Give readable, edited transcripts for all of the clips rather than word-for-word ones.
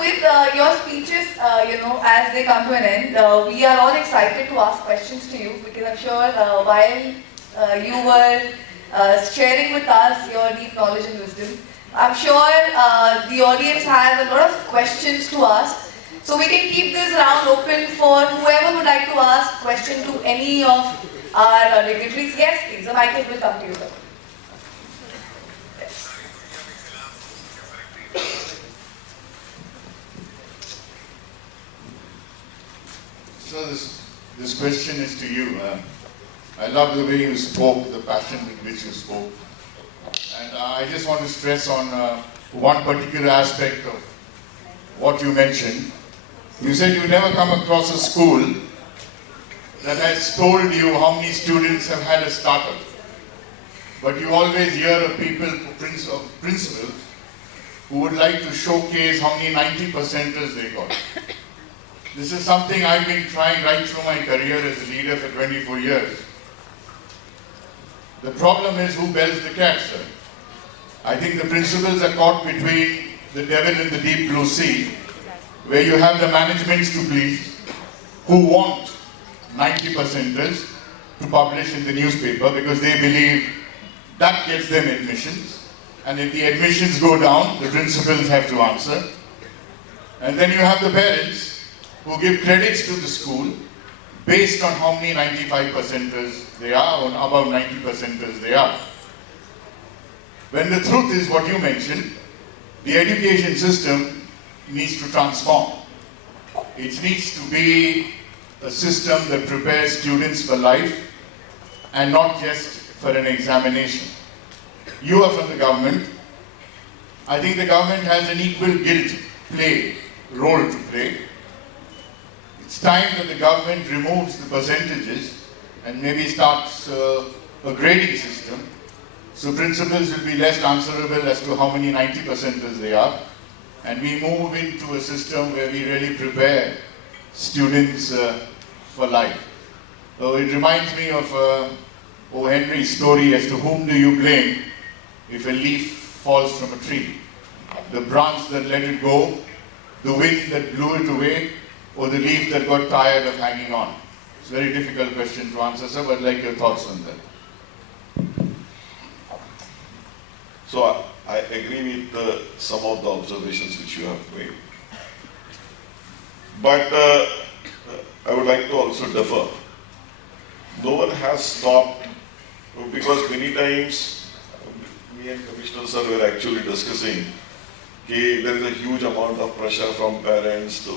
with your speeches, as they come to an end, we are all excited to ask questions to you, because I'm sure while you were sharing with us your deep knowledge and wisdom, I'm sure the audience has a lot of questions to ask. So we can keep this round open for whoever would like to ask question to any of our dignitaries. Yes, please. The mic will come to you, sir. So this question is to you. I love the way you spoke, the passion with which you spoke. And I just want to stress on one particular aspect of what you mentioned. You said you never come across a school that has told you how many students have had a startup. But you always hear of people, principals, who would like to showcase how many 90%ers they got. This is something I've been trying right through my career as a leader for 24 years. The problem is who bells the cat, sir. I think the principals are caught between the devil and the deep blue sea, where you have the managements to please, who want 90%ers to publish in the newspaper because they believe that gets them admissions. And if the admissions go down, the principals have to answer. And then you have the parents who give credits to the school based on how many 95%ers they are, or above 90%ers they are. When the truth is what you mentioned, the education system needs to transform. It needs to be a system that prepares students for life and not just for an examination. You are from the government. I think the government has an equal role to play. It's time that the government removes the percentages and maybe starts a grading system, so principals will be less answerable as to how many 90%ers they are, and we move into a system where we really prepare students for life. So it reminds me of O. Henry's story as to whom do you blame if a leaf falls from a tree? The branch that let it go, the wind that blew it away, or the leaf that got tired of hanging on? It's a very difficult question to answer, sir, but I'd like your thoughts on that. So I agree with some of the observations which you have made. But I would like to also differ. No one has stopped, because many times me and Commissioner sir were actually discussing that there is a huge amount of pressure from parents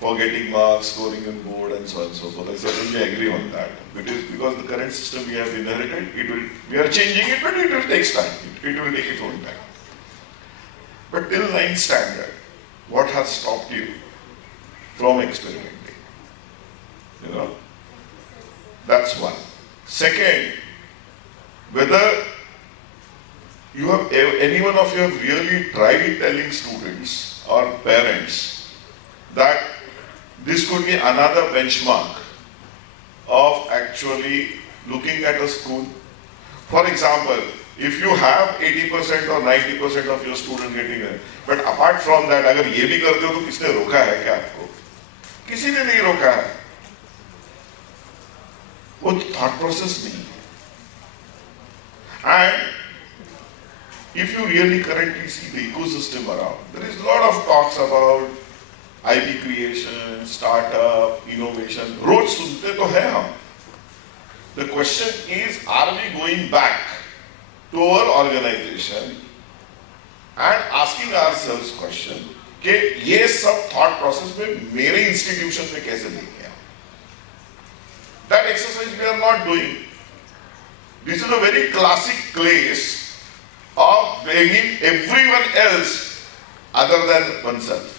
for getting marks, scoring in board, and so on and so forth. I certainly agree on that. Because the current system we have inherited, we are changing it, but it will take time. It will take its own time. But till 9th standard, what has stopped you from experimenting? That's one. Second, whether any one of you have really tried telling students or parents that this could be another benchmark of actually looking at a school. For example, if you have 80% or 90% of your students getting it, but apart from that, अगर ये भी करते हो तो किसने रोका है क्या आपको? किसी ने नहीं रोका है. वो thought process नहीं. And if you really currently see the ecosystem around, there is a lot of talks about IP creation, startup, innovation. रोज सुनते तो हैं हम. The question is, are we going back to our organization and asking ourselves question कि ये सब thought process में मेरे institution में कैसे लेके आऊं? That exercise we are not doing. This is a very classic case of blaming everyone else other than oneself.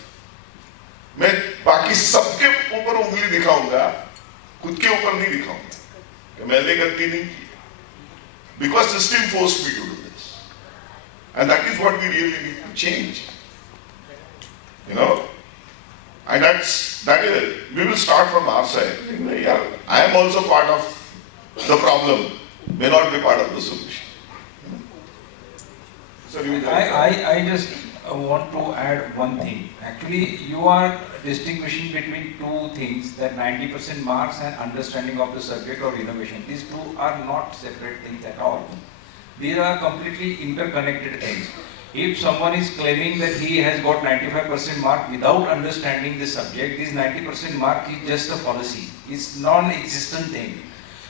मैं बाकी सबके ऊपर उंगली दिखाऊंगा, खुद के ऊपर नहीं दिखाऊंगा कि मैंने गलती नहीं की. Because system forced me to do this, and that is what we really need to change. And that is it. We will start from our side. Yeah, I am also part of the problem, may not be part of the solution. I just want to add one thing. Actually, you are distinguishing between two things, that 90% marks and understanding of the subject or innovation. These two are not separate things at all. These are completely interconnected things. If someone is claiming that he has got 95% mark without understanding the subject, this 90% mark is just a policy. It's non-existent thing.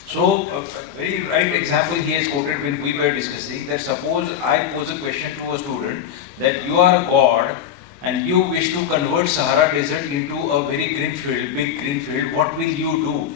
So, a very right example he has quoted when we were discussing that suppose I pose a question to a student that you are a god and you wish to convert Sahara Desert into a very green field, big green field, what will you do?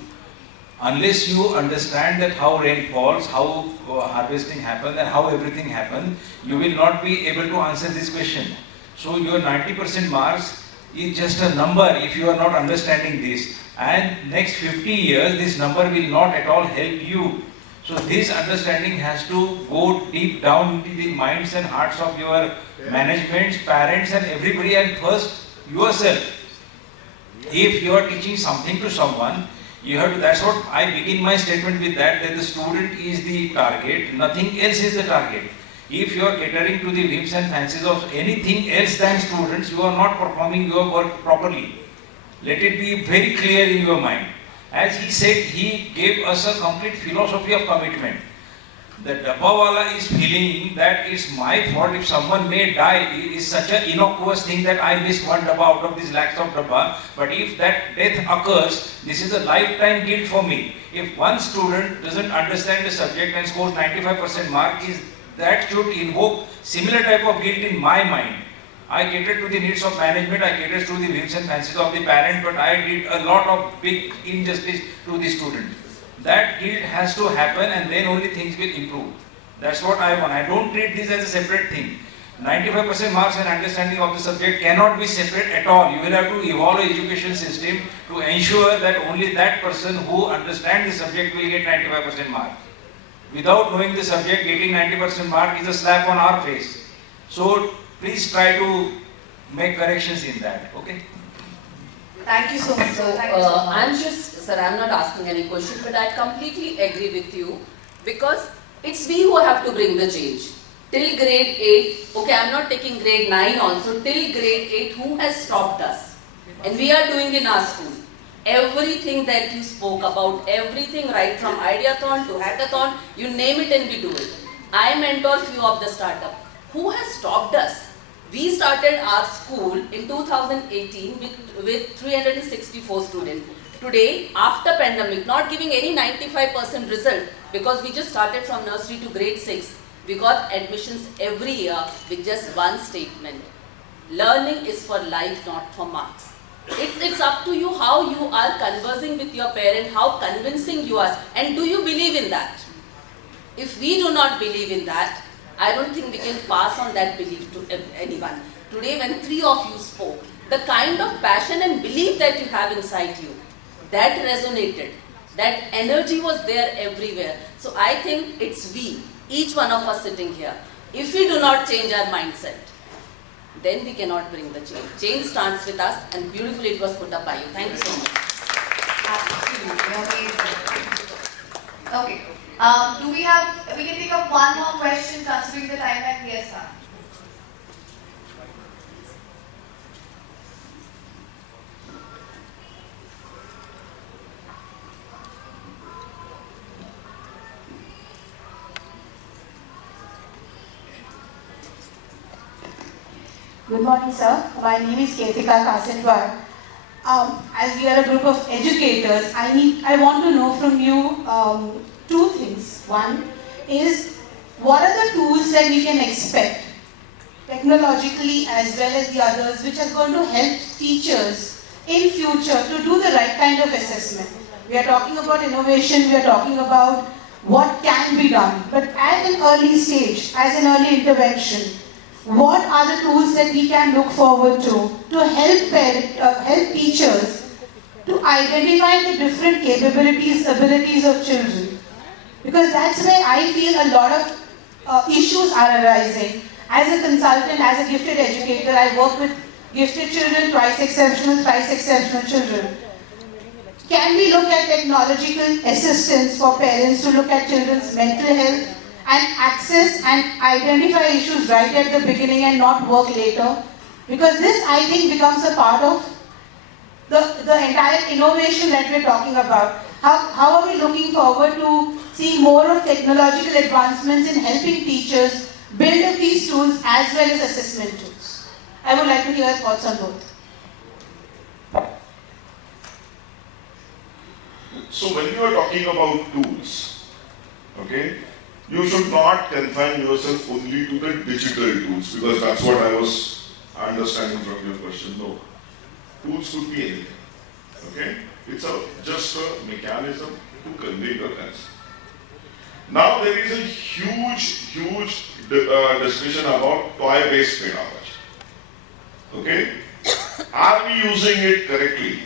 Unless you understand that how rain falls, how harvesting happens and how everything happens, you will not be able to answer this question. So your 90% marks is just a number if you are not understanding this. And next 50 years, this number will not at all help you. So this understanding has to go deep down into the minds and hearts of your managements, parents and everybody, and first yourself. If you are teaching something to someone, you have to, that's what I begin my statement with, that the student is the target, nothing else is the target. If you are catering to the whims and fancies of anything else than students, you are not performing your work properly. Let it be very clear in your mind. As he said, he gave us a complete philosophy of commitment. The 𝗟𝗶𝗲𝗲 is feeling that it's my fault if someone may die. It is such an innocuous thing that I missed one 𝗟𝗶 out of these lakhs of 𝗟𝗶. But if that death occurs, this is a lifetime guilt for me. If one student doesn't understand the subject and scores 95% mark, that should invoke similar type of guilt in my mind. I catered to the needs of management, I catered to the whims and fancies of the parent, but I did a lot of big injustice to the student. That guilt has to happen and then only things will improve. That's what I want. I don't treat this as a separate thing. 95% marks and understanding of the subject cannot be separate at all. You will have to evolve the education system to ensure that only that person who understands the subject will get 95% mark. Without knowing the subject, getting 90% mark is a slap on our face. So please try to make corrections in that. Okay? Thank you so much, sir. Thank you so much. Sir, I'm not asking any question, but I completely agree with you because it's we who have to bring the change. Till grade 8, okay, I'm not taking grade 9 also, till grade 8, who has stopped us? And we are doing in our school. Everything that you spoke about, everything right from ideathon to hackathon, you name it and we do it. I mentor few of the startup. Who has stopped us? We started our school in 2018 with 364 students. Today, after pandemic, not giving any 95% result because we just started from nursery to grade 6. We got admissions every year with just one statement. Learning is for life, not for marks. It's up to you how you are conversing with your parent, how convincing you are, and do you believe in that? If we do not believe in that, I don't think we can pass on that belief to anyone. Today, when 3 of you spoke, the kind of passion and belief that you have inside you, that resonated. That energy was there everywhere. So I think it's we, each one of us sitting here. If we do not change our mindset, then we cannot bring the change. Change starts with us, and beautifully it was put up by you. Thank you so much. Absolutely amazing. Okay. We can take up one more question considering the timeline. Yes, sir. Good morning, sir. My name is 𝗟𝗶𝗸𝗲. As we are a group of educators, I want to know from you 2 things. One is, what are the tools that we can expect, technologically as well as the others, which are going to help teachers in future to do the right kind of assessment? We are talking about innovation, we are talking about what can be done, but at an early stage, as an early intervention, what are the tools that we can look forward to help teachers to identify the different capabilities, abilities of children? Because that's where I feel a lot of issues are arising. As a consultant, as a gifted educator, I work with gifted children, twice exceptional, thrice exceptional children. Can we look at technological assistance for parents to look at children's mental health and access and identify issues right at the beginning and not work later? Because this, I think, becomes a part of the entire innovation that we're talking about. How are we looking forward to seeing more of technological advancements in helping teachers build up these tools as well as assessment tools? I would like to hear your thoughts on both. So when you are talking about tools, okay, you should not confine yourself only to the digital tools, because that's what I was understanding from your question. No, tools could be anything. Okay, it's just a mechanism to convey the concept. Now there is a huge discussion about toy-based pedagogy. Okay, are we using it correctly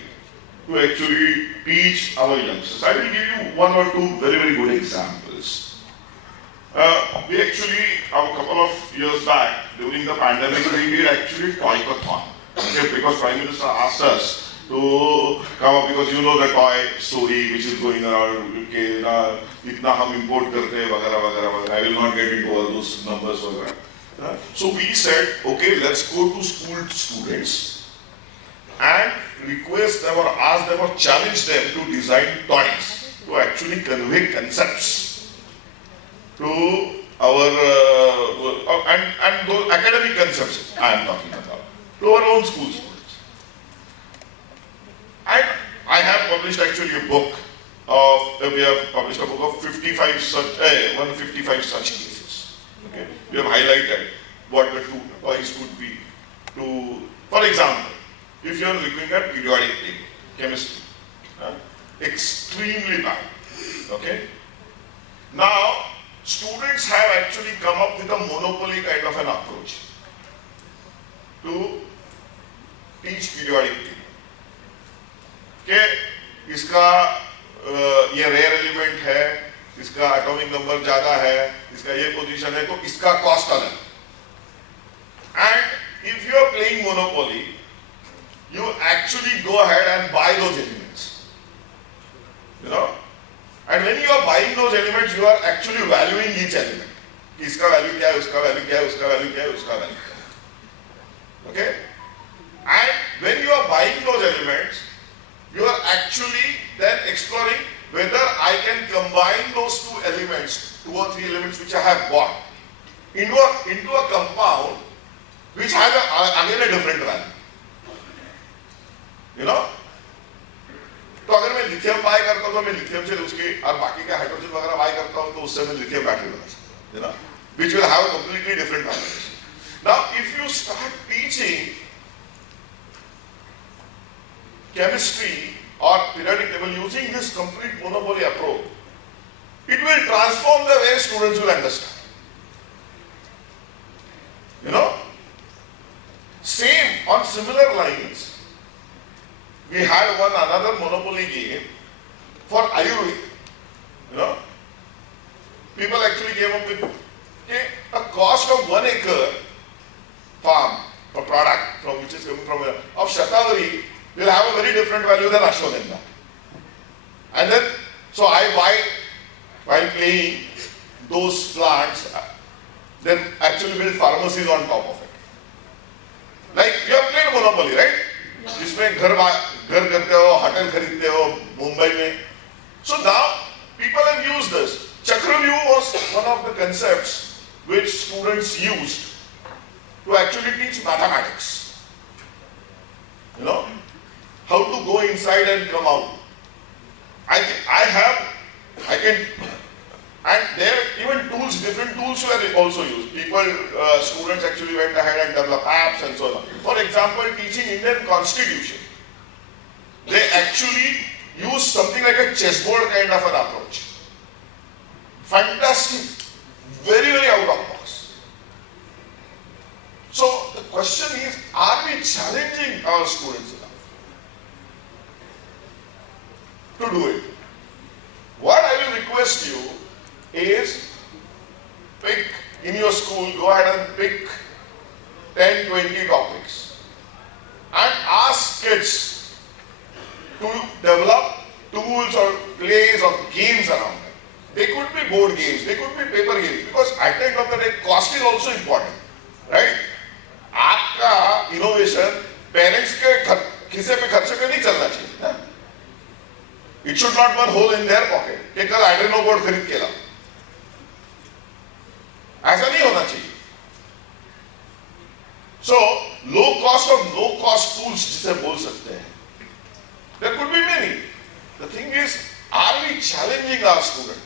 to actually teach our youngsters? I will give you one or two very good examples. We actually, a couple of years back, during the pandemic, we did actually toy-a-thon. Okay, because Prime Minister asked us to come up, because you know the toy story which is going around, okay, itna hum import karte hain, वगैरह. I will not get into all those numbers. So we said, okay, let's go to school students and request them or ask them or challenge them to design toys to actually convey concepts to our and those academic concepts I am talking about, to our own school students. And I have published actually a book of, we have published a book of 155 such cases. Okay, we have highlighted what the two toys could be. For example, if you are looking at periodic table, chemistry, extremely bad. Okay. Now, students have actually come up with a monopoly kind of an approach to teach periodic table. कि इसका ये rare element है, इसका atomic number ज्यादा है, इसका ये position है, तो इसका कॉस्ट अलग. And if you are playing monopoly, you actually go ahead and buy those elements. You know? And when you are buying those elements, you are actually valuing each element. इसका value क्या है, उसका value क्या है, उसका value क्या है, उसका value क्या है. Okay? And when you are buying those elements, you are actually then exploring whether I can combine those two elements, 2 or 3 elements which I have bought, into a compound which has again a different value. You know? तो अगर मैं lithium bye करता हूँ तो मैं lithium से उसके और बाकी का हाइड्रोजन वगैरह बाय करता हूँ तो उससे मैं लिथियम बैटरी बना सकता हूँ, you know, which will have a completely different valuation. Now, if you start teaching chemistry or periodic table using this complete monopoly approach, it will transform the way students will understand. You know? Same, on similar lines, we had another monopoly game for Ayurveda. You know? People actually came up with a cost of 1 acre farm or product from which is coming from of Shatavari will have a very different value than Ashwagandha. And then, so I buy, while playing those plants, then actually build pharmacies on top of it. Like you have played Monopoly, right? जिसमें घर करते हो, hotel खरीदते हो मुंबई में. So now people have used this. Chakravyuh was one of the concepts which students used to actually teach mathematics. You know, how to go inside and come out. And there even tools, different tools were also used. Students actually went ahead and developed apps and so on. For example, teaching Indian Constitution, they actually used something like a chessboard kind of an approach. Fantastic, very out of box. So the question is, are we challenging our students enough to do it? What I will request you is pick in your school, go ahead and pick 10, 20 topics and ask kids to develop tools or plays or games around them. They could be board games, they could be paper games, because at the end of the day, cost is also important, right? आपका innovation parents के खिसे पे खर्चे पे नहीं चलना चाहिए ना? It should not burn hole in their pocket. कि कल Adreno board खरीद के लाओ, ऐसा नहीं होना चाहिए. So low cost or no cost tools जिसे बोल सकते हैं, there could be many. The thing is, are we challenging our student?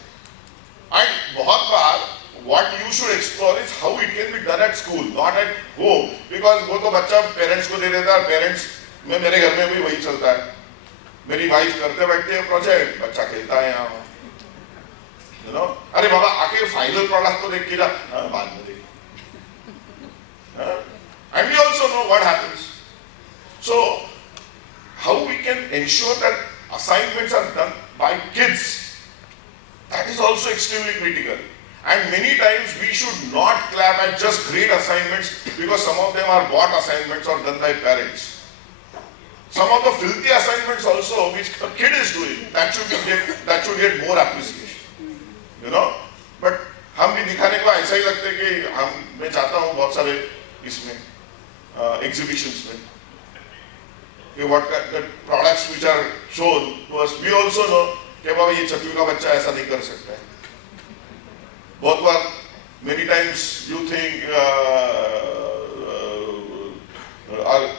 And बहुत बार what you should explore is how it can be done at school, not at home, because वो तो बच्चा parents को दे देता है. पेरेंट्स में मेरे घर में भी वही चलता है. मेरी वाइफ करते बैठते हैं प्रोजेक्ट, बच्चा खेलता है यहाँ, अरे बाबा आके फाइनल प्रोडक्ट तो देख के जा, बाद में देख. And we also know what happens. So how we can ensure that assignments are done by kids, that is also extremely critical. And many times we should not clap at just great assignments, because some of them are bought assignments or done by parents. Some of the filthy assignments also which a kid is doing, that should get more appreciation. But हम भी दिखाने को ऐसा ही लगता है कि मैं चाहता हूँ बहुत सारे इसमें exhibitions में कि what the products which are shown to us, we also know कि बाबा ये 6वीं का बच्चा ऐसा नहीं कर सकता है. बहुत बार many times you think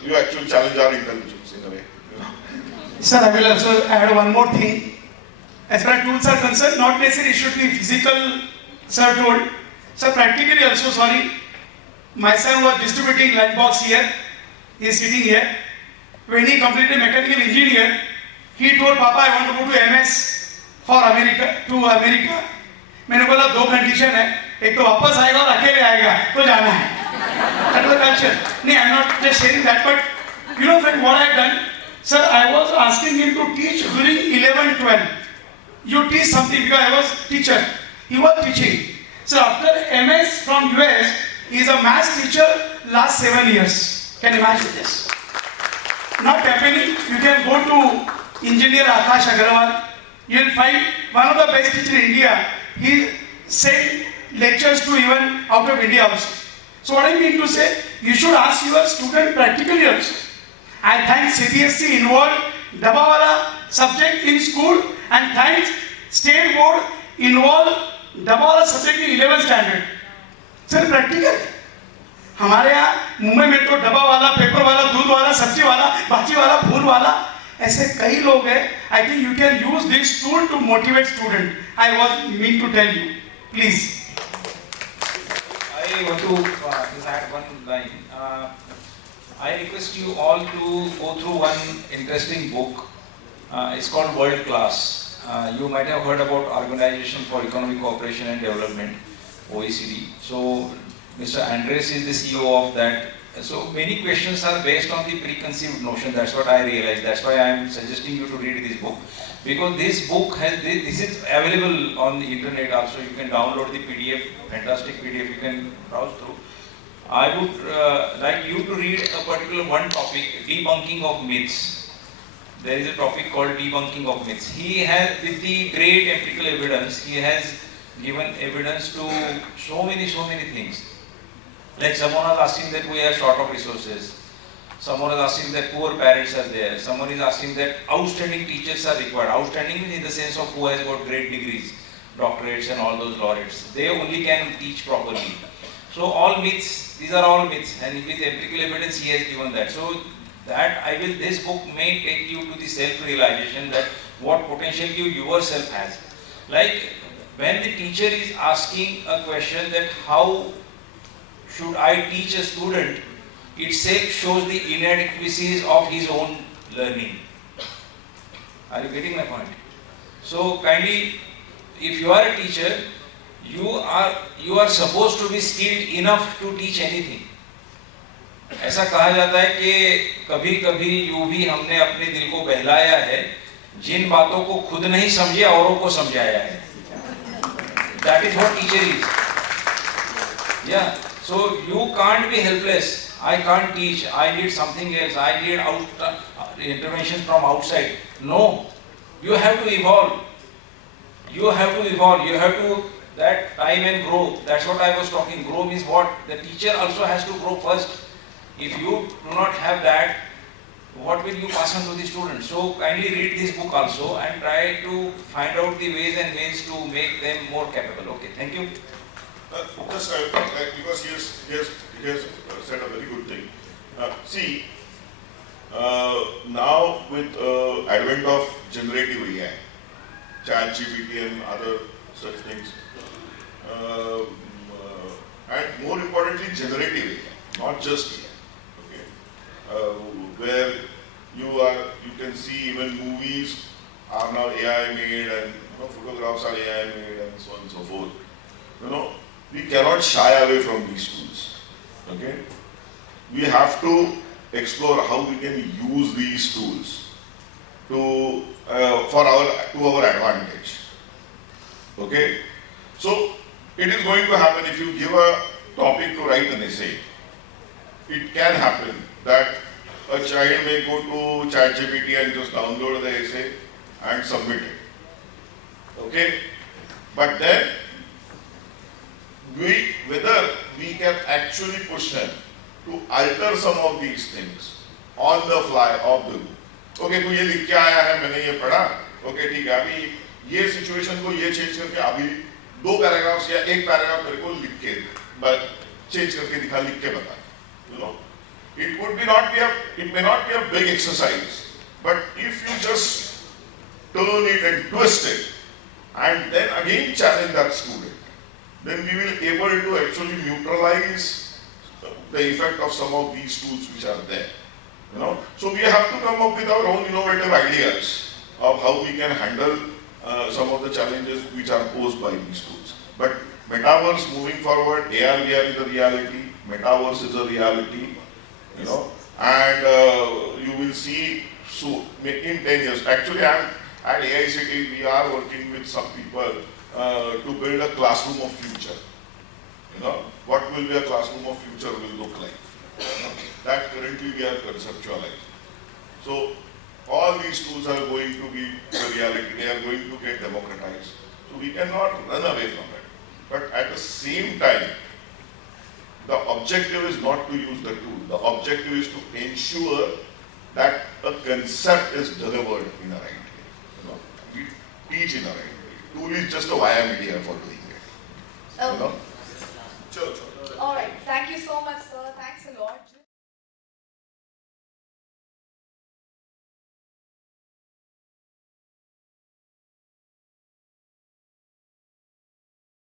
you actually challenge our intelligence in a way. Sir, I will also add one more thing. As far as tools are concerned, not necessarily it should be physical, sir told. Sir, practically also, sorry, my son was distributing light box here. He is sitting here. When he completed mechanical engineer, he told Papa, I want to go to MS for America, to America. मैंने बोला 2 condition है, एक तो वापस आएगा और अकेले आएगा तो जाना है. That was the culture. No, I'm not just sharing that, but you know, friend, what I've done, sir, I was asking him to teach during 11, 12. You teach something because I was teacher. He was teaching. So after MS from US, he is a maths teacher last 7 years. Can you imagine this? Not happening. You can go to engineer 𝗙cie h·HH🕗🗏. You will find one of the best teachers in India. He sent lectures to even out of India also. So what I mean to say, you should ask your student practically also. I thank CBSE involved 𝗟𝗶𝗸𝗲 subject in school, and thanks state board involved 𝗟𝗶𝗸𝗲 subject in 11th standard. Sir, practical. हमारे यहाँ मुंबई में तो डब्बा वाला, paper वाला, दूध वाला, सब्जी वाला, भाजी वाला, फूल वाला, ऐसे कई लोग हैं. I think you can use this tool to motivate student. I was mean to tell you. Please. I want to just add one line. I request you all to go through one interesting book. It's called World Class. You might have heard about Organization for Economic Cooperation and Development, OECD. So Mr. Andres is the CEO of that. So many questions are based on the preconceived notion. That's what I realized. That's why I am suggesting you to read this book, because this book this is available on the internet also. You can download the PDF, fantastic PDF. You can browse through. I would like you to read a particular one topic, debunking of myths. There is a topic called debunking of myths. He has, with the great empirical evidence, he has given evidence to so many things. Like someone is asking that we are short of resources. Someone is asking that poor parents are there. Someone is asking that outstanding teachers are required. Outstanding in the sense of who has got great degrees, doctorates and all those laureates. They only can teach properly. So all myths, these are all myths, and with empirical evidence he has given that. So that this book may take you to the self-realization that what potential you yourself has. Like when the teacher is asking a question that how should I teach a student, itself shows the inadequacies of his own learning. Are you getting my point? So kindly, if you are a teacher, you are supposed to be skilled enough to teach anything. ऐसा कहा जाता है कि कभी कभी यूं भी हमने अपने दिल को बहलाया है जिन बातों को खुद नहीं समझे औरों को समझाया है. That is what teacher is. Yeah. So you can't be helpless. I can't teach. I need something else. I need interventions from outside. No. You have to evolve. You have to evolve, you have to, that time and grow. That's what I was talking. Grow means what? The teacher also has to grow first. If you do not have that, what will you pass on to the students? So kindly read this book also and try to find out the ways and means to make them more capable. Okay, thank you. Just because he has said a very good thing. See, now with advent of generative AI, 𝗟𝗹𝗹𝗲 and other such things, and more importantly, generative AI, not just AI. Okay, where you can see even movies are now AI made, and photographs are AI made, and so on and so forth. We cannot shy away from these tools. Okay, we have to explore how we can use these tools to our advantage. Okay, so it is going to happen if you give a topic to write an essay. It can happen that a child may go to 𝗟𝗹𝗹𝗲 and just download the essay and submit it. Okay, but then whether we can actually push them to alter some of these things on the fly of the go. Okay, तू ये लिख के आया है, मैंने ये पढ़ा. Okay, ठीक है, अभी ये सिचुएशन को ये चेंज करके अभी 2 पैराग्राफ्स या 1 पैराग्राफ मेरे को लिख के चेंज करके दिखा, लिख के बता. It may not be a big exercise, but if you just turn it and twist it, and then again challenge that student, then we will be able to actually neutralize the effect of some of these tools which are there. So we have to come up with our own innovative ideas of how we can handle some of the challenges which are posed by these tools. But metaverse moving forward, AR, VR is a reality, metaverse is a reality, and you will see so in 10 years. Actually, at 𝗖ście, we are working with some people to build a classroom of future. What will be a classroom of future will look like. That currently we are conceptualizing. So all these tools are going to be a reality. They are going to get democratized. So we cannot run away from it. But at the same time, the objective is not to use the tool. The objective is to ensure that a concept is delivered in a right way. We teach in a right way. Tool is just a via media for doing it.